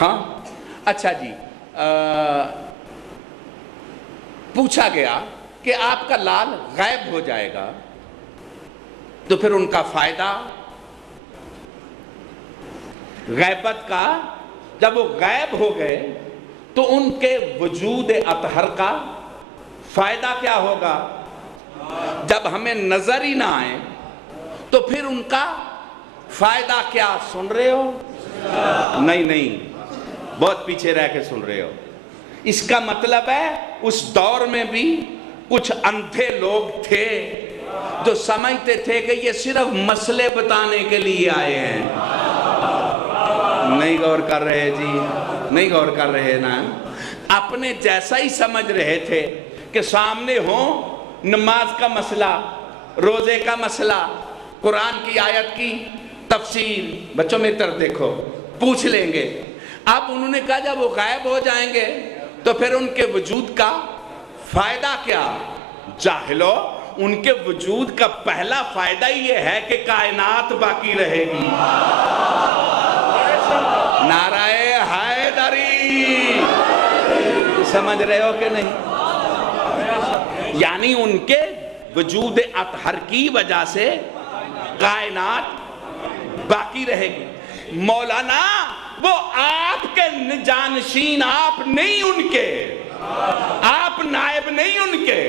ہاں اچھا جی، پوچھا گیا کہ آپ کا لال غائب ہو جائے گا تو پھر ان کا فائدہ غیبت کا، جب وہ غائب ہو گئے تو ان کے وجود اطہر کا فائدہ کیا ہوگا؟ جب ہمیں نظر ہی نہ آئے تو پھر ان کا فائدہ کیا؟ سن رہے ہو؟ نہیں، بہت پیچھے رہ کے سن رہے ہو۔ اس کا مطلب ہے اس دور میں بھی کچھ اندھے لوگ تھے جو سمجھتے تھے کہ یہ صرف مسئلے بتانے کے لیے آئے ہیں۔ نہیں غور کر رہے جی، نہیں غور کر رہے نا، اپنے جیسا ہی سمجھ رہے تھے کہ سامنے ہو نماز کا مسئلہ، روزے کا مسئلہ، قرآن کی آیت کی تفسیر، بچوں میری طرف دیکھو، پوچھ لیں گے۔ اب انہوں نے کہا جب وہ غائب ہو جائیں گے تو پھر ان کے وجود کا فائدہ کیا؟ جاہلو، ان کے وجود کا پہلا فائدہ یہ ہے کہ کائنات باقی رہے گی۔ نعرہ حیدری، سمجھ رہے ہو کہ نہیں؟ یعنی ان کے وجود اطہر کی وجہ سے کائنات باقی رہے گی۔ مولانا وہ آپ کے جانشین آپ نہیں ان کے، آپ نائب نہیں ان کے،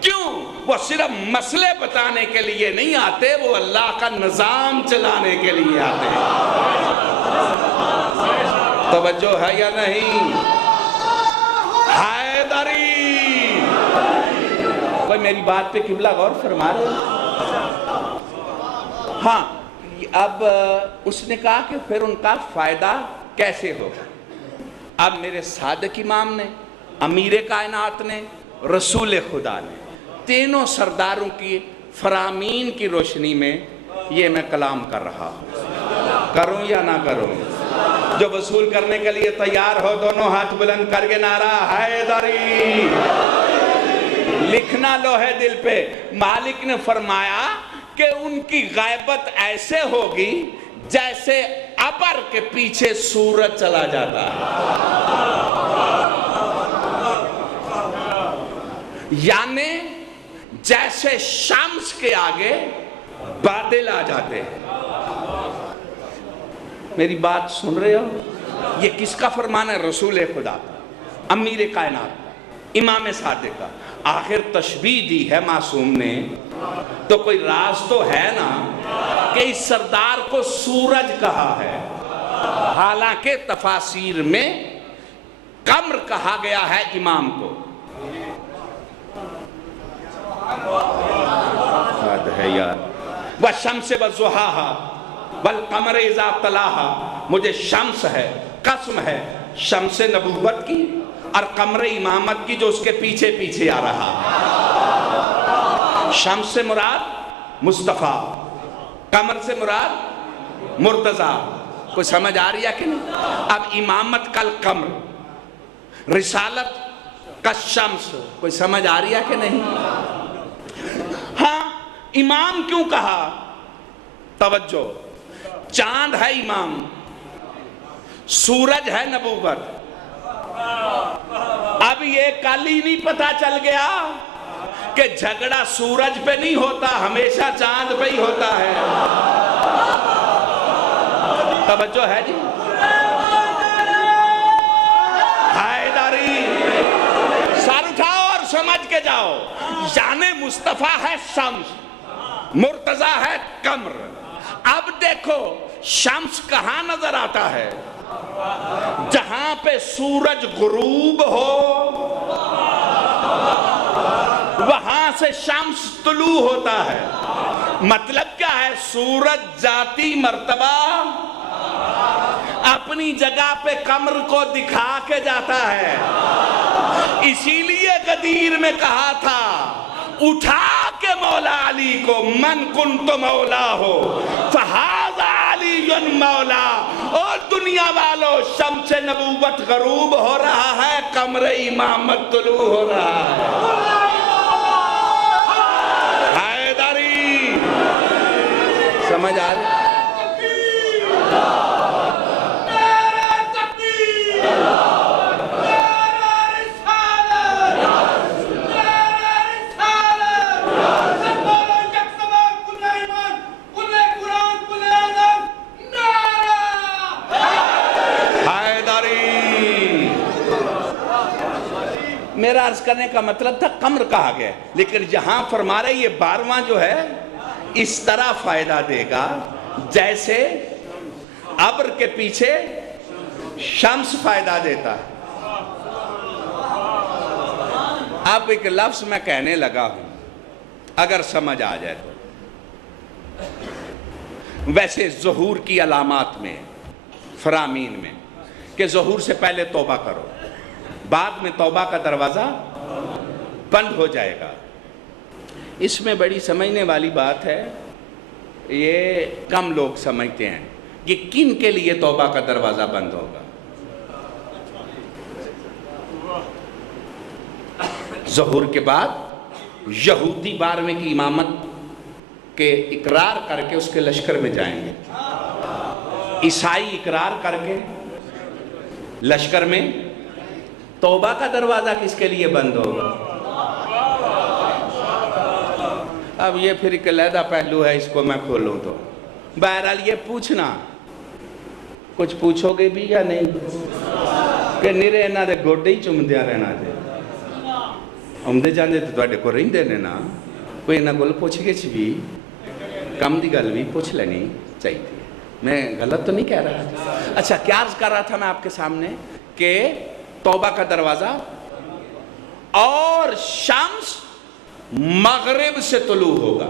کیوں؟ وہ صرف مسئلے بتانے کے لیے نہیں آتے، وہ اللہ کا نظام چلانے کے لیے آتے ہیں۔ توجہ ہے یا نہیں؟ حیدری، کوئی میری بات پہ قبلہ غور فرما رہے ہیں؟ ہاں، اب اس نے کہا کہ پھر ان کا فائدہ کیسے ہوگا؟ اب میرے صادق امام نے، امیر کائنات نے، رسول خدا نے، تینوں سرداروں کی فرامین کی روشنی میں یہ میں کلام کر رہا ہوں۔ کروں یا نہ کروں؟ جو وصول کرنے کے لیے تیار ہو دونوں ہاتھ بلند کر کے نعرہ حیدری لکھنا لوہے دل پہ۔ مالک نے فرمایا کہ ان کی غیبت ایسے ہوگی جیسے ابر کے پیچھے سورج چلا جاتا ہے، یعنی جیسے شمس کے آگے بادل آ جاتے ہیں۔ میری بات سن رہے ہو؟ یہ کس کا فرمان ہے؟ رسول خدا، امیر کائنات، امام صادق کا۔ آخر تشبیہ دی ہے معصوم نے تو کوئی راز تو ہے نا کہ اس سردار کو سورج کہا ہے، حالانکہ تفاسیر میں قمر کہا گیا ہے امام کو۔ ہے یار، وَالشَّمْسِ وَالضُّحَاهَا وَالْقَمَرِ إِذَا تَلَاهَا، مجھے شمس ہے، قسم ہے شمس نبوت کی اور قمر امامت کی جو اس کے پیچھے پیچھے آ رہا۔ شمس سے مراد مصطفیٰ، قمر سے مراد مرتضیٰ۔ کوئی سمجھ آ رہی ہے کہ نہیں؟ اب امامت کل قمر، رسالت کا شمس، کوئی سمجھ آ رہی ہے کہ نہیں؟ ہاں، امام کیوں کہا؟ توجہ، چاند ہے امام، سورج ہے نبوت۔ اب یہ کل ہی نہیں پتا چل گیا کہ جھگڑا سورج پہ نہیں ہوتا، ہمیشہ چاند پہ ہی ہوتا ہے۔ توجہ ہے جی؟ حیدری، سر اٹھاؤ اور سمجھ کے جاؤ، یعنی مصطفیٰ ہے شمس، مرتضیٰ ہے قمر۔ اب دیکھو شمس کہاں نظر آتا ہے؟ جہاں پہ سورج غروب ہو وہاں سے شمس طلوع ہوتا ہے۔ مطلب کیا ہے؟ سورج ذاتی مرتبہ اپنی جگہ پہ قمر کو دکھا کے جاتا ہے۔ اسی لیے غدیر میں کہا تھا اٹھا کے مولا علی کو، من کنت مولا ہو فہذا علی مولا۔ اور دنیا والوں، شمس نبوت غروب ہو رہا ہے، قمر امامت طلوع ہو رہا ہے۔ حیدری، سمجھ آ رہی؟ میرا عرض کرنے کا مطلب تھا قمر کہا گیا، لیکن جہاں فرما رہے یہ 12واں جو ہے اس طرح فائدہ دے گا جیسے ابر کے پیچھے شمس فائدہ دیتا ہے۔ اب ایک لفظ میں کہنے لگا ہوں، اگر سمجھ آ جائے تو، ویسے ظہور کی علامات میں فرامین میں کہ ظہور سے پہلے توبہ کرو، بعد میں توبہ کا دروازہ بند ہو جائے گا۔ اس میں بڑی سمجھنے والی بات ہے، یہ کم لوگ سمجھتے ہیں کہ کن کے لیے توبہ کا دروازہ بند ہوگا۔ ظہور کے بعد یہودی 12ویں کی امامت کے اقرار کر کے اس کے لشکر میں جائیں گے، عیسائی اقرار کر کے لشکر میں۔ توبہ کا دروازہ کس کے لیے بند ہوگا؟ اب یہ پھر ایک علیحدہ پہلو ہے، اس کو میں کھولوں تو بہرحال یہ پوچھنا، کچھ پوچھو گے بھی یا نہیں کہ نرے انہاں دے گوڈے ہی چمدیا رہنا دے آمدے جاندے تو تواڈے کو رہندے نے نا، کوئی انہاں کول پوچھ گچھ بھی کم دی گل بھی پوچھ لینی چاہیے۔ میں غلط تو نہیں کہہ رہا۔ اچھا، کیا عرض کر رہا تھا میں آپ کے سامنے کہ توبہ کا دروازہ اور شمس مغرب سے طلوع ہوگا۔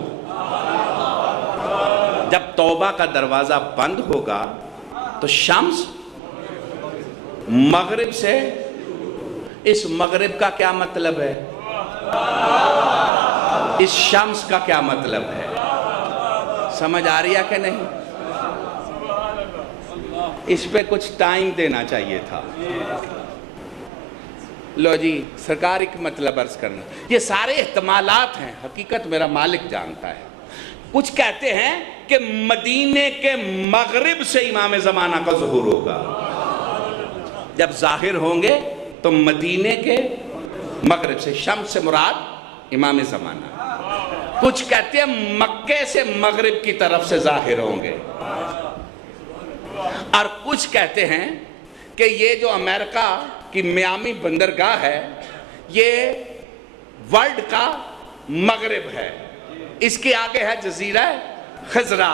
جب توبہ کا دروازہ بند ہوگا تو شمس مغرب سے، اس مغرب کا کیا مطلب ہے؟ اس شمس کا کیا مطلب ہے؟ سمجھ آ رہی ہے کہ نہیں؟ اس پہ کچھ ٹائم دینا چاہیے تھا۔ لو جی، سرکار ایک مطلب عرض کرنا، یہ سارے احتمالات ہیں، حقیقت میرا مالک جانتا ہے۔ کچھ کہتے ہیں کہ مدینے کے مغرب سے امام زمانہ کا ظہور ہوگا، جب ظاہر ہوں گے تو مدینے کے مغرب سے، شمس سے مراد امام زمانہ۔ کچھ کہتے ہیں مکے سے مغرب کی طرف سے ظاہر ہوں گے، اور کچھ کہتے ہیں کہ یہ جو امریکہ کی میامی بندرگاہ ہے یہ ورلڈ کا مغرب ہے، اس کے آگے ہے جزیرہ خضرا۔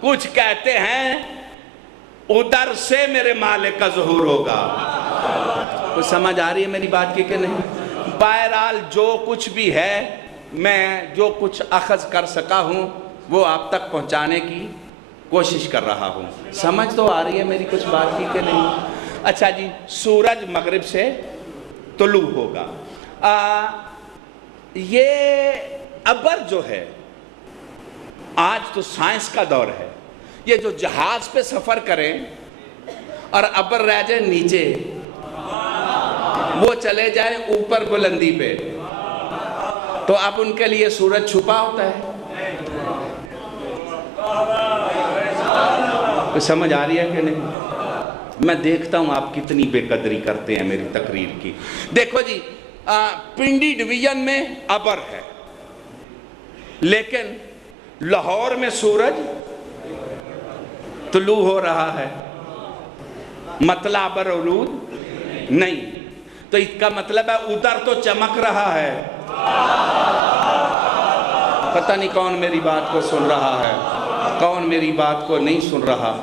کچھ کہتے ہیں ادھر سے میرے مالک کا ظہور ہوگا۔ کچھ سمجھ آ رہی ہے میری بات کی کہ نہیں؟ بہرحال جو کچھ بھی ہے، میں جو کچھ اخذ کر سکا ہوں وہ آپ تک پہنچانے کی کوشش کر رہا ہوں۔ سمجھ تو آ رہی ہے میری کچھ بات کی کہ نہیں؟ اچھا جی، سورج مغرب سے طلوع ہوگا۔ یہ ابر جو ہے، آج تو سائنس کا دور ہے، یہ جو جہاز پہ سفر کریں اور ابر رہ جائے نیچے، وہ چلے جائیں اوپر بلندی پہ، تو اب ان کے لیے سورج چھپا ہوتا ہے۔ کچھ سمجھ آ رہی ہے کہ نہیں؟ میں دیکھتا ہوں آپ کتنی بے قدری کرتے ہیں میری تقریر کی۔ دیکھو جی، پنڈی ڈویژن میں ابر ہے، لیکن لاہور میں سورج طلوع ہو رہا ہے، مطلع ابر اولود نہیں، تو اس کا مطلب ہے ادھر تو چمک رہا ہے۔ پتہ نہیں کون میری بات کو سن رہا ہے، کون میری بات کو نہیں سن رہا۔